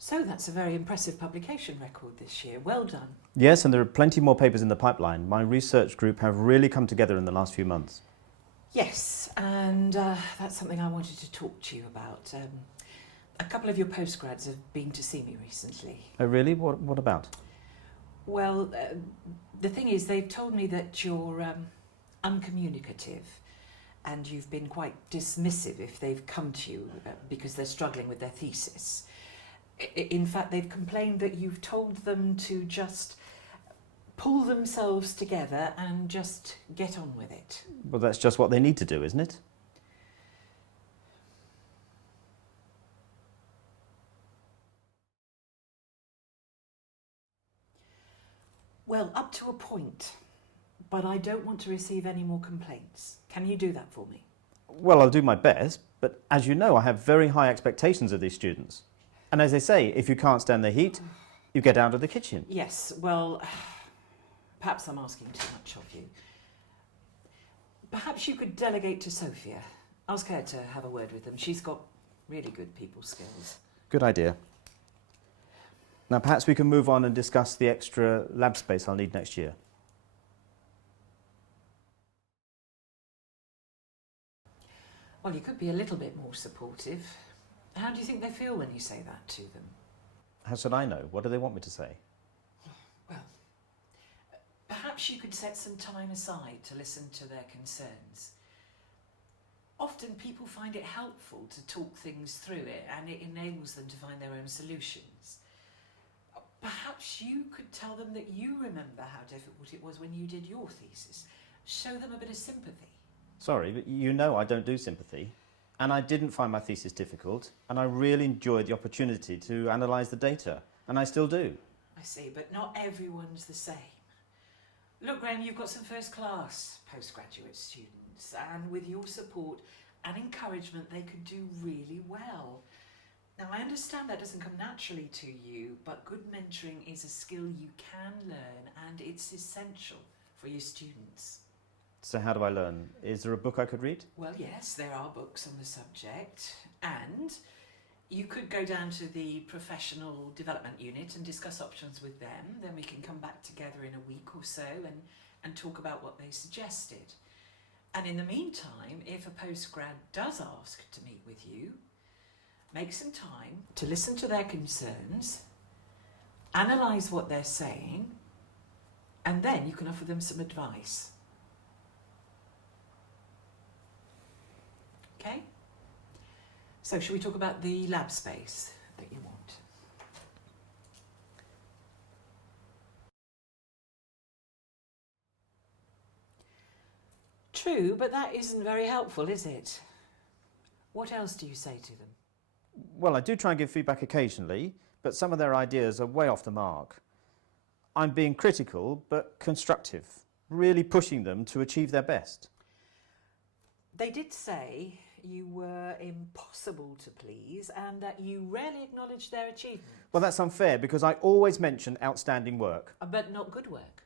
So that's a very impressive publication record this year. Well done. Yes, and there are plenty more papers in the pipeline. My research group have really come together in the last few months. Yes, and that's something I wanted to talk to you about. A couple of your postgrads have been to see me recently. Oh, really? What about? Well, the thing is, they've told me that you're uncommunicative and you've been quite dismissive if they've come to you because they're struggling with their thesis. In fact, they've complained that you've told them to just pull themselves together and just get on with it. Well, that's just what they need to do, isn't it? Well, up to a point, but I don't want to receive any more complaints. Can you do that for me? Well, I'll do my best, but as you know, I have very high expectations of these students. And as they say, if you can't stand the heat, you get out of the kitchen. Yes, well, perhaps I'm asking too much of you. Perhaps you could delegate to Sophia. Ask her to have a word with them. She's got really good people skills. Good idea. Now, perhaps we can move on and discuss the extra lab space I'll need next year. Well, you could be a little bit more supportive. How do you think they feel when you say that to them? How should I know? What do they want me to say? Well, perhaps you could set some time aside to listen to their concerns. Often people find it helpful to talk things through it, and it enables them to find their own solutions. Perhaps you could tell them that you remember how difficult it was when you did your thesis. Show them a bit of sympathy. Sorry, but you know I don't do sympathy. And I didn't find my thesis difficult, and I really enjoyed the opportunity to analyse the data, and I still do. I see, but not everyone's the same. Look, Graham, you've got some first-class postgraduate students, and with your support and encouragement, they could do really well. Now, I understand that doesn't come naturally to you, but good mentoring is a skill you can learn, and it's essential for your students. So how do I learn? Is there a book I could read? Well, yes, there are books on the subject, and you could go down to the professional development unit and discuss options with them. Then we can come back together in a week or so and talk about what they suggested. And in the meantime, if a postgrad does ask to meet with you, make some time to listen to their concerns, analyse what they're saying, and then you can offer them some advice. Okay? So shall we talk about the lab space that you want? True, but that isn't very helpful, is it? What else do you say to them? Well, I do try and give feedback occasionally, but some of their ideas are way off the mark. I'm being critical, but constructive, really pushing them to achieve their best. They did say you were impossible to please and that you rarely acknowledged their achievements. Well, that's unfair because I always mention outstanding work. But not good work.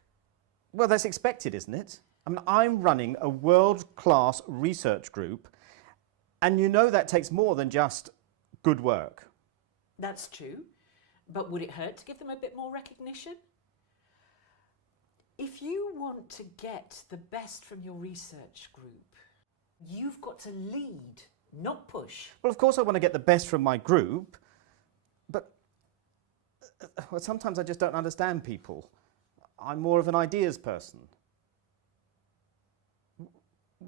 Well, that's expected, isn't it? I mean, I'm running a world-class research group, and you know that takes more than just good work. That's true, but would it hurt to give them a bit more recognition? If you want to get the best from your research group, you've got to lead, not push. Well, of course I want to get the best from my group, but well, sometimes I just don't understand people. I'm more of an ideas person.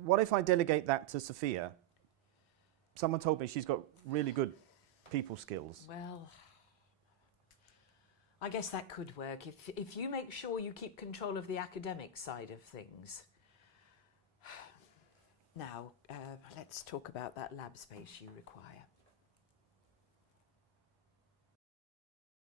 What if I delegate that to Sophia? Someone told me she's got really good people skills. Well, I guess that could work if you make sure you keep control of the academic side of things. Now, let's talk about that lab space you require.